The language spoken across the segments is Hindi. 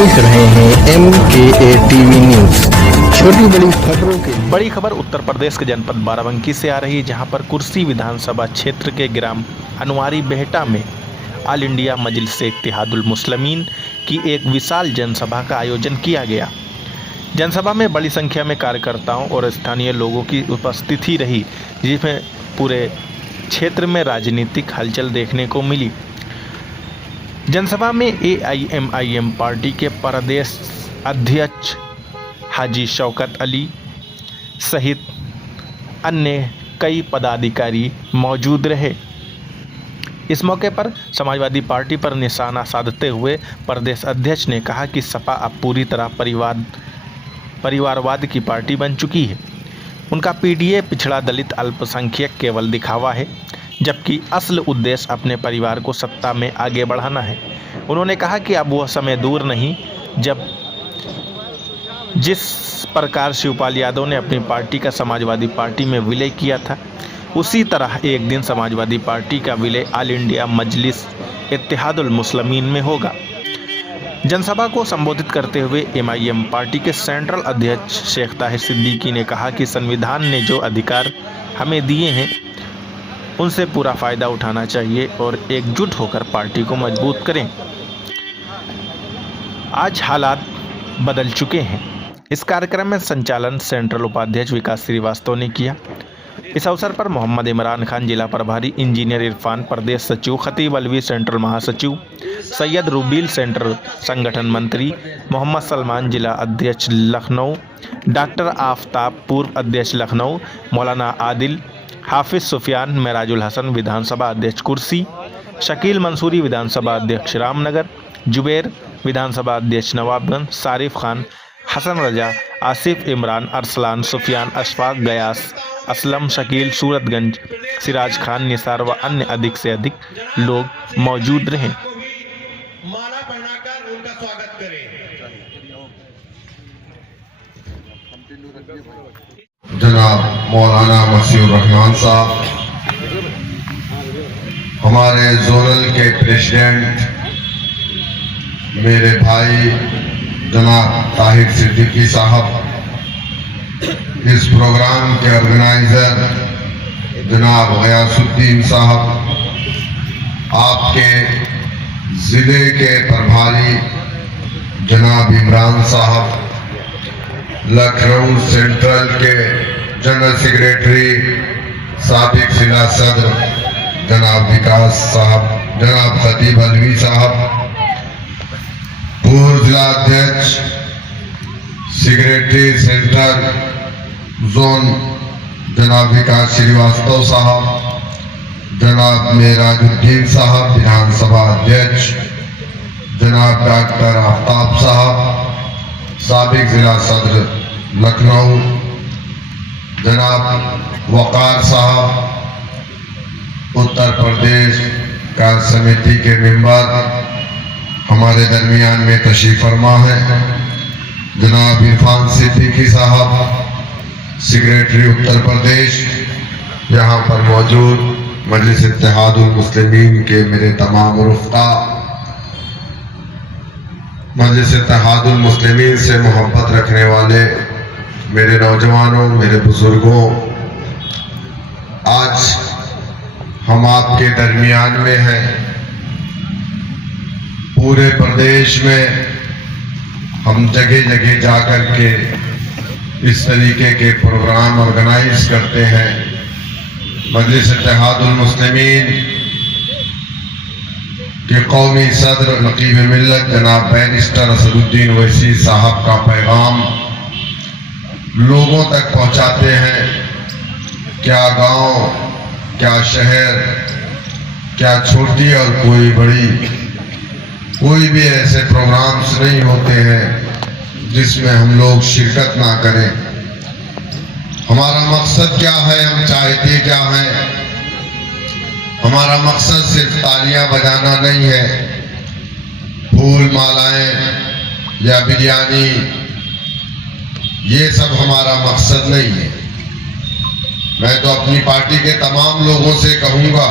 देख रहे हैं MKA टीवी न्यूज। छोटी बड़ी खबरों के बड़ी खबर उत्तर प्रदेश के जनपद बाराबंकी से आ रही है, जहां पर कुर्सी विधानसभा क्षेत्र के ग्राम अनुवारी बेहटा में ऑल इंडिया मजलिस इत्तेहादुल मुस्लिमीन की एक विशाल जनसभा का आयोजन किया गया। जनसभा में बड़ी संख्या में कार्यकर्ताओं और स्थानीय लोगों की उपस्थिति रही, जिसमें पूरे क्षेत्र में राजनीतिक हलचल देखने को मिली। जनसभा में AIMIM पार्टी के प्रदेश अध्यक्ष हाजी शौकत अली सहित अन्य कई पदाधिकारी मौजूद रहे। इस मौके पर समाजवादी पार्टी पर निशाना साधते हुए प्रदेश अध्यक्ष ने कहा कि सपा अब पूरी तरह परिवारवाद की पार्टी बन चुकी है। उनका PDA पिछड़ा दलित अल्पसंख्यक केवल दिखावा है, जबकि असल उद्देश्य अपने परिवार को सत्ता में आगे बढ़ाना है। उन्होंने कहा कि अब वह समय दूर नहीं जब जिस प्रकार शिवपाल यादव ने अपनी पार्टी का समाजवादी पार्टी में विलय किया था, उसी तरह एक दिन समाजवादी पार्टी का विलय ऑल इंडिया मजलिस इत्तेहादुल मुस्लिमीन में होगा। जनसभा को संबोधित करते हुए MIM पार्टी के सेंट्रल अध्यक्ष शेख ताहिर सिद्दीकी ने कहा कि संविधान ने जो अधिकार हमें दिए हैं, उनसे पूरा फायदा उठाना चाहिए और एकजुट होकर पार्टी को मजबूत करें। आज हालात बदल चुके हैं। इस कार्यक्रम में संचालन सेंट्रल उपाध्यक्ष विकास श्रीवास्तव ने किया। इस अवसर पर मोहम्मद इमरान खान जिला प्रभारी, इंजीनियर इरफान प्रदेश सचिव, खतीब अलवी सेंट्रल महासचिव, सैयद रूबील सेंट्रल संगठन मंत्री, मोहम्मद सलमान जिला अध्यक्ष लखनऊ, डॉक्टर आफताब पूर्व अध्यक्ष लखनऊ, मौलाना आदिल, हाफिज सुफियान, मेराजुल हसन विधानसभा अध्यक्ष कुर्सी, शकील मंसूरी विधानसभा अध्यक्ष रामनगर, जुबैर विधानसभा अध्यक्ष नवाबगंज, सारिफ खान, हसन रजा, आसिफ इमरान, अरसलान, सुफियान, अशफाक, गयास, असलम, शकील, सूरतगंज, सिराज खान, निसार व अन्य अधिक से अधिक लोग मौजूद रहे। माला पहनाकर उनका स्वागत करें। जनाब मौलाना मसीहुर रहमान साहब, हमारे जोनल के प्रेसिडेंट मेरे भाई जनाब ताहिर सिद्दीकी साहब, इस प्रोग्राम के ऑर्गेनाइजर जनाब गयासुद्दीन साहब, आपके ज़िले के प्रभारी जनाब इमरान साहब, लखनऊ सेंट्रल के जनरल सेक्रेटरी साबिक जिला सदर जनाब विकास साहब, जनाब खतीब अलवी साहब, पूर्व जिला अध्यक्ष सेक्रेटरी सेंट्रल जोन जनाब विकास श्रीवास्तव साहब, जनाब मेराजुद्दीन साहब विधानसभा अध्यक्ष, जनाब डॉक्टर आफताब साहब साबिक जिला सदर लखनऊ, जनाब वकार साहब उत्तर प्रदेश कार्य समिति के मेंबर हमारे दरमियान में तशरीफ फरमा है, जनाब इरफान सिद्दीकी साहब सेक्रेटरी उत्तर प्रदेश, यहाँ पर मौजूद मजलिस इत्तेहादुल मुस्लिमीन के मेरे तमाम रुफ़्क़ा, मजलिस इत्तेहादुल मुस्लिमीन से मोहब्बत रखने वाले मेरे नौजवानों, मेरे बुजुर्गों, आज हम आपके दरमियान में हैं। पूरे प्रदेश में हम जगह जगह जाकर के इस तरीके के प्रोग्राम ऑर्गेनाइज करते हैं। मजलिस इत्तेहादुल मुस्लिमीन के कौमी सदर नकीब मिल्लत जनाब बैरिस्टर असदुद्दीन वैसी साहब का पैगाम लोगों तक पहुंचाते हैं। क्या गांव, क्या शहर, क्या छोटी और कोई बड़ी, कोई भी ऐसे प्रोग्राम्स नहीं होते हैं जिसमें हम लोग शिरकत ना करें। हमारा मकसद क्या है, हम चाहते क्या हैं? हमारा मकसद सिर्फ तालियां बजाना नहीं है, फूल मालाएं या बिरयानी, ये सब हमारा मकसद नहीं है। मैं तो अपनी पार्टी के तमाम लोगों से कहूंगा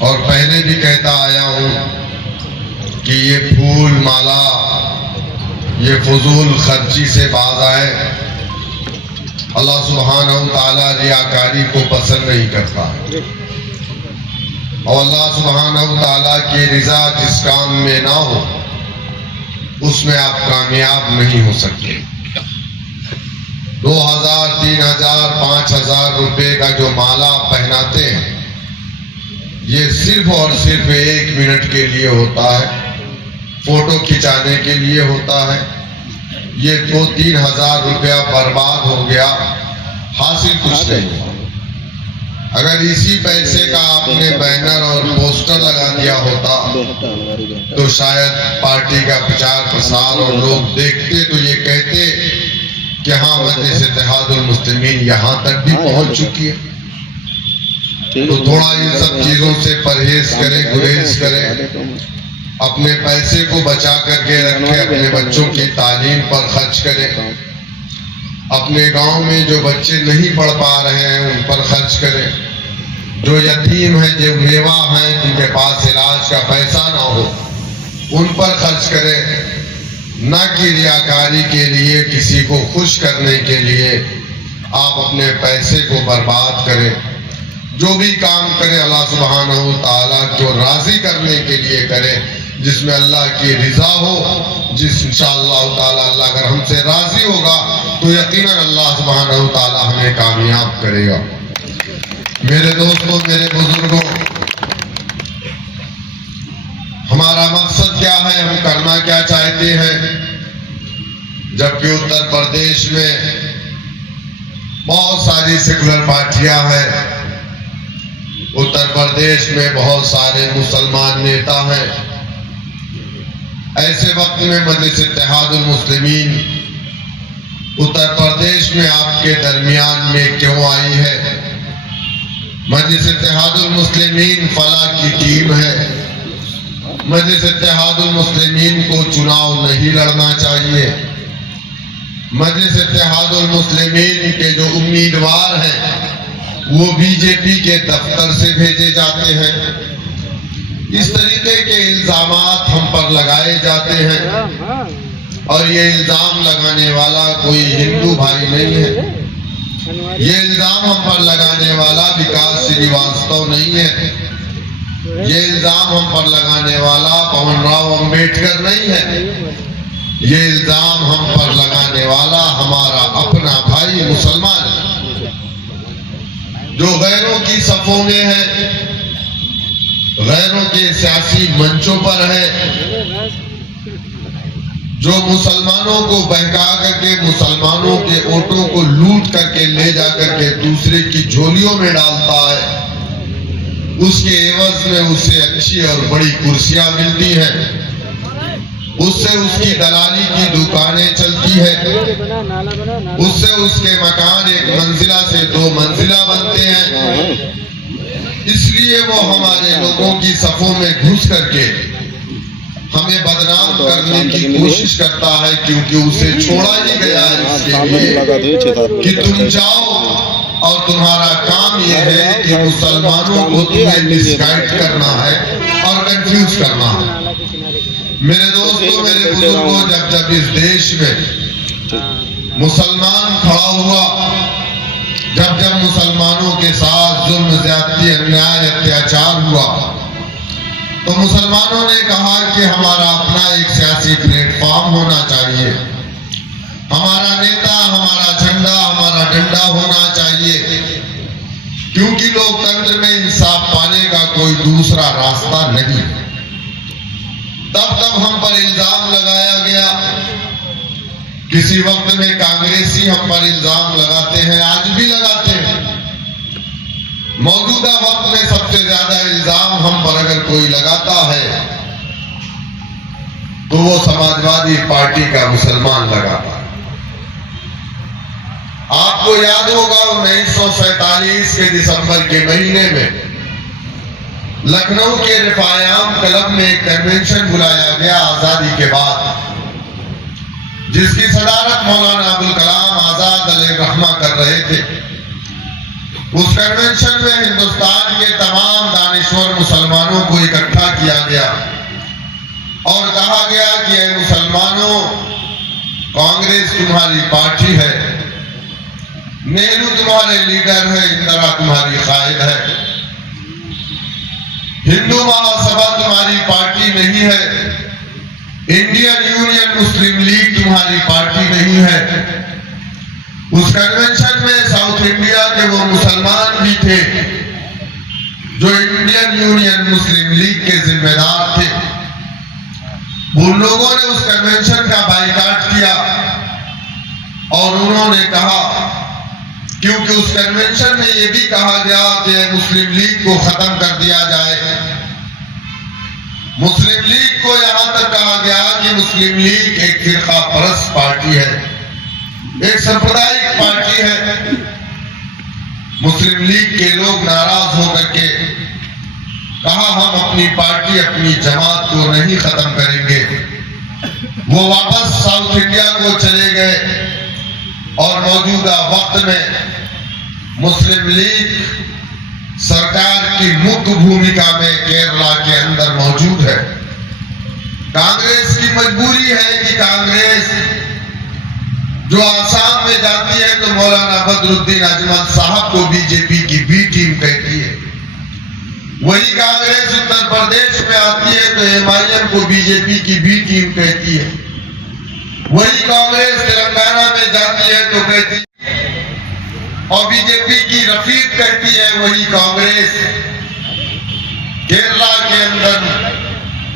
और पहले भी कहता आया हूं कि ये फूल माला, ये फजूल खर्ची से बाज आए। अल्लाह सुब्हानहू ताला रियाकारी को पसंद नहीं करता और अल्लाह सुब्हानहू ताला की रिजा जिस काम में ना हो उसमें आप कामयाब नहीं हो सकते। 2000, 3000, 5000 रुपए का जो माला पहनाते हैं ये सिर्फ और सिर्फ 1 मिनट के लिए होता है, फोटो खिंचाने के लिए होता है। ये 2-3 हजार रुपया बर्बाद हो गया, हासिल कुछ नहीं। अगर इसी पैसे का आपने बैनर और पोस्टर लगा दिया होता तो शायद पार्टी का प्रचार प्रसार और लोग देखते तो ये कहते कि हाँ मजलिस इत्तेहादुल मुस्लिमीन यहाँ तक भी पहुंच चुकी है। तो थोड़ा इन सब चीजों से परहेज करें, गुरेज करें, अपने पैसे को बचा करके रखें, अपने बच्चों की तालीम पर खर्च करें, अपने गांव में जो बच्चे नहीं पढ़ पा रहे हैं उन पर खर्च करें, जो यतीम हैं, जो बेवा हैं, जिनके पास इलाज का पैसा ना हो उन पर खर्च करें, न कि रियाकारी के लिए, किसी को खुश करने के लिए आप अपने पैसे को बर्बाद करें। जो भी काम करें अल्लाह सुब्हानहू ताला को राजी करने के लिए करें, जिसमें अल्लाह की रिजा हो, जिस इंशाअल्लाह ताला अल्लाह अगर हमसे राजी होगा तो यकीनन अल्लाह सुब्हानहू ताला हमें कामयाब करेगा। मेरे दोस्तों, मेरे बुजुर्गों, हमारा मकसद क्या है, हम करना क्या चाहते हैं? जबकि उत्तर प्रदेश में बहुत सारी सेकुलर पार्टियां हैं, उत्तर प्रदेश में बहुत सारे मुसलमान नेता हैं, ऐसे वक्त में मजलिस इत्तेहादुल मुस्लिमीन उत्तर प्रदेश में आपके दरमियान में क्यों आई है? मजलिस इत्तेहादुल मुस्लिमीन फलाह की टीम है। मजलिस इत्तेहादुल मुस्लिमीन को चुनाव नहीं लड़ना चाहिए। मजलिस इत्तेहादुल मुस्लिमीन के जो उम्मीदवार हैं वो बीजेपी के दफ्तर से भेजे जाते हैं। इस तरीके के इल्जामात हम पर लगाए जाते हैं और ये इल्जाम लगाने वाला कोई हिंदू भाई नहीं है। ये इल्जाम हम पर लगाने वाला विकास श्रीवास्तव नहीं है। ये इल्जाम हम पर लगाने वाला पवन राव अंबेडकर नहीं है। ये इल्जाम हम पर लगाने वाला हमारा अपना भाई मुसलमान है, जो गैरों की सफों में है, गैरों के सियासी मंचों पर है, जो मुसलमानों को बहका करके मुसलमानों के वोटों को लूट करके ले जा करके दूसरे की झोलियों में डालता है। उसके एवज में उसे अच्छी और बड़ी कुर्सियां मिलती हैं, उससे उसकी दलाली की दुकानें चलती है, उससे उसके मकान 1 मंजिला से 2 मंजिला बनते हैं। इसलिए वो हमारे लोगों की सफों में घुस करके हमें बदनाम करने की कोशिश करता है, क्योंकि उसे छोड़ा ही गया है इसके लिए कि तुम जाओ और तुम्हारा काम यह है कि मुसलमानों को तुम्हें मिसगाइड करना है और कंफ्यूज करना है। मेरे दोस्तों, मेरे बुजुर्गों, जब इस देश में मुसलमान खड़ा हुआ, जब मुसलमानों के साथ जुल्म, ज्यादती, अन्याय, अत्याचार हुआ, तो मुसलमानों ने कहा कि हमारा अपना एक सियासी प्लेटफॉर्म होना चाहिए, हमारा नेता, हमारा झंडा, हमारा डंडा होना चाहिए, क्योंकि लोकतंत्र में इंसाफ पाने का कोई दूसरा रास्ता नहीं। तब हम पर इल्जाम लगाया गया। किसी वक्त में कांग्रेसी हम पर इल्जाम लगाते हैं, आज भी लगाते हैं। मौजूदा वक्त में सबसे ज्यादा इल्जाम हम पर अगर कोई लगाता है तो वो समाजवादी पार्टी का मुसलमान लगाता है। आपको याद होगा 1947 के दिसंबर के महीने में लखनऊ के रिफायाम क्लब में एक कन्वेंशन बुलाया गया आजादी के बाद, जिसकी सदारत मौलाना अबुल कलाम आजाद अलैहिर्रहमा कर रहे थे। उस कन्वेंशन में हिंदुस्तान के तमाम दानिश्वर मुसलमानों को इकट्ठा किया गया और कहा गया कि ऐ मुसलमानों, कांग्रेस तुम्हारी पार्टी है, नेहरू तुम्हारे लीडर है, इंदिरा तुम्हारी कायद है, हिंदू महासभा तुम्हारी पार्टी नहीं है, इंडियन यूनियन मुस्लिम लीग तुम्हारी पार्टी नहीं है। उस कन्वेंशन में साउथ इंडिया के वो मुसलमान भी थे जो इंडियन यूनियन मुस्लिम लीग के जिम्मेदार थे। उन लोगों ने उस कन्वेंशन का बाइकाट किया और उन्होंने कहा, क्योंकि उस कन्वेंशन में यह भी कहा गया कि मुस्लिम लीग को खत्म कर दिया जाए। मुस्लिम लीग को यहां तक कहा गया कि मुस्लिम लीग एक फिरका परस्त पार्टी है, एक सांप्रदायिक पार्टी है। मुस्लिम लीग के लोग नाराज होकर के कहा, हम अपनी पार्टी, अपनी जमात को नहीं खत्म करेंगे। वो वापस साउथ इंडिया को चले गए और मौजूदा वक्त में मुस्लिम लीग सरकार की मुख्य भूमिका में केरला के अंदर मौजूद है। कांग्रेस की मजबूरी है कि कांग्रेस जो आसाम में जाती है तो मौलाना बदरुद्दीन अजमल साहब को बीजेपी की बी टीम कहती है, वही कांग्रेस उत्तर प्रदेश में आती है तो एमआईएम को बीजेपी की बी टीम कहती है, वही कांग्रेस तेलंगाना में जाती है तो कहती और बीजेपी की रफीक कहती है, वही कांग्रेस केरला के अंदर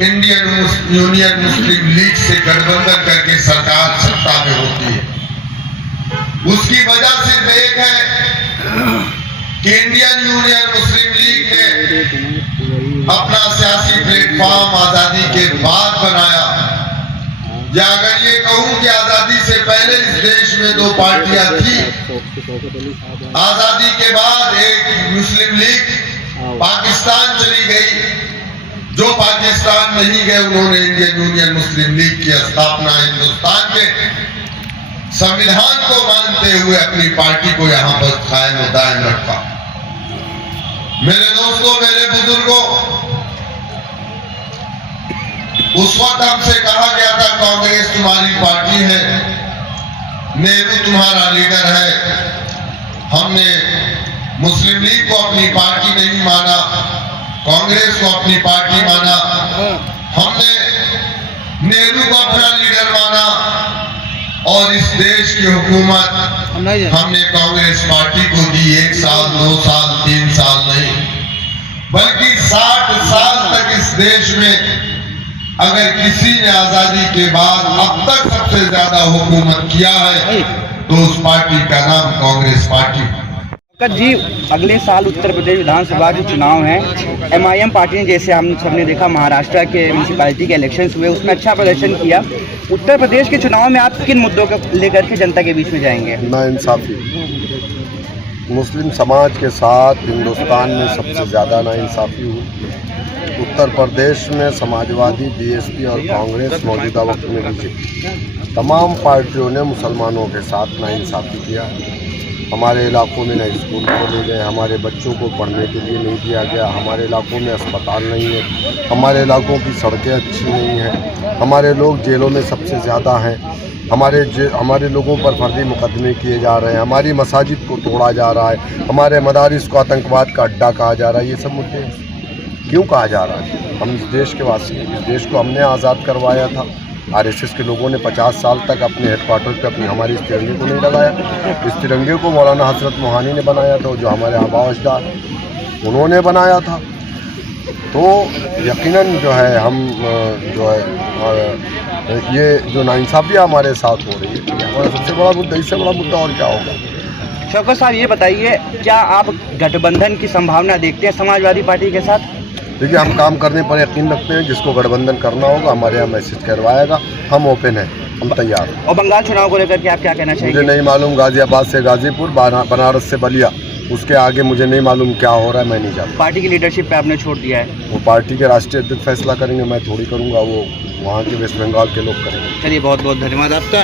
इंडियन यूनियन मुस्लिम लीग से गठबंधन करके सरकार सत्ता में होती है। उसकी वजह सिर्फ एक है कि इंडियन यूनियन मुस्लिम लीग ने अपना सियासी प्लेटफॉर्म आजादी के बाद बनाया। या अगर ये कहूं कि आजादी से पहले इस देश में दो पार्टियां थी, आजादी के बाद एक मुस्लिम लीग पाकिस्तान चली गई, जो पाकिस्तान नहीं गए उन्होंने इंडियन यूनियन मुस्लिम लीग की स्थापना हिंदुस्तान के संविधान को मानते हुए अपनी पार्टी को यहां पर कायम दायम रखा। मेरे दोस्तों, मेरे बुजुर्गों, उस वक्त हमसे कहा गया था कांग्रेस तुम्हारी पार्टी है, नेहरू तुम्हारा लीडर है। हमने मुस्लिम लीग को अपनी पार्टी नहीं माना, कांग्रेस को अपनी पार्टी माना। हमने नेहरू को अपना लीडर माना और इस देश की हुकूमत हमने कांग्रेस पार्टी को दी। 1 साल, 2 साल, 3 साल नहीं, बल्कि 60 साल तक इस देश में अगर किसी ने आजादी के बाद अब तक सबसे ज्यादा हुकूमत किया है तो उस पार्टी का नाम कांग्रेस पार्टी। जी, अगले साल उत्तर प्रदेश विधानसभा के चुनाव हैं। एमआईएम पार्टी ने, जैसे हम सबने देखा महाराष्ट्र के म्यूनसिपैलिटी के इलेक्शंस हुए, उसमें अच्छा प्रदर्शन किया। उत्तर प्रदेश के चुनाव में आप किन मुद्दों को लेकर के जनता के बीच में जाएंगे? नाइंसाफ़ी, मुस्लिम समाज के साथ हिंदुस्तान में सबसे ज़्यादा नाइंसाफ़ी हुई। उत्तर प्रदेश में समाजवादी, बीएसपी और कांग्रेस, मौजूदा वक्त में बीजेपी, तमाम पार्टियों ने मुसलमानों के साथ नाइंसाफ़ी किया। हमारे इलाकों में न स्कूल खोले गए, हमारे बच्चों को पढ़ने के लिए नहीं दिया गया, हमारे इलाकों में अस्पताल नहीं है, हमारे इलाकों की सड़कें अच्छी नहीं हैं, हमारे लोग जेलों में सबसे ज़्यादा हैं, हमारे लोगों पर फर्जी मुकदमे किए जा रहे हैं, हमारी मसाजिद को तोड़ा जा रहा है, हमारे मदारिस को आतंकवाद का अड्डा कहा जा रहा है। ये सब मुद्दे क्यों कहा जा रहा है? हम इस देश के वासी हैं, इस देश को हमने आज़ाद करवाया था। आरएसएस के लोगों ने 50 साल तक अपने हेडक्वार्टर पे अपनी हमारे इस तिरंगे को नहीं लगाया। इस तिरंगे को मौलाना हजरत मोहानी ने बनाया था, जो हमारे आबा अजदाद उन्होंने बनाया था। तो यकीनन जो है हम जो है ये जो नाइंसाफ़ियाँ हमारे साथ हो रही है, हमारा सबसे बड़ा मुद्दा, इससे बड़ा मुद्दा और क्या होगा? शौकत साहब, ये बताइए, क्या आप गठबंधन की संभावना देखते हैं समाजवादी पार्टी के साथ? देखिए, हम काम करने पर यकीन रखते हैं। जिसको गठबंधन करना होगा हमारे यहाँ मैसेज करवाएगा, हम ओपन हैं, हम तैयार हैं। और बंगाल चुनाव को लेकर के आप क्या कहना चाहिए? मुझे नहीं मालूम, गाजियाबाद से गाजीपुर, बनारस से बलिया, उसके आगे मुझे नहीं मालूम क्या हो रहा है, मैं नहीं जानता। पार्टी की लीडरशिप पे आपने छोड़ दिया है? वो पार्टी के राष्ट्रीय अध्यक्ष फैसला करेंगे, मैं थोड़ी करूँगा, वो वहाँ के वेस्ट बंगाल के लोग करेंगे। चलिए, बहुत बहुत धन्यवाद आपका।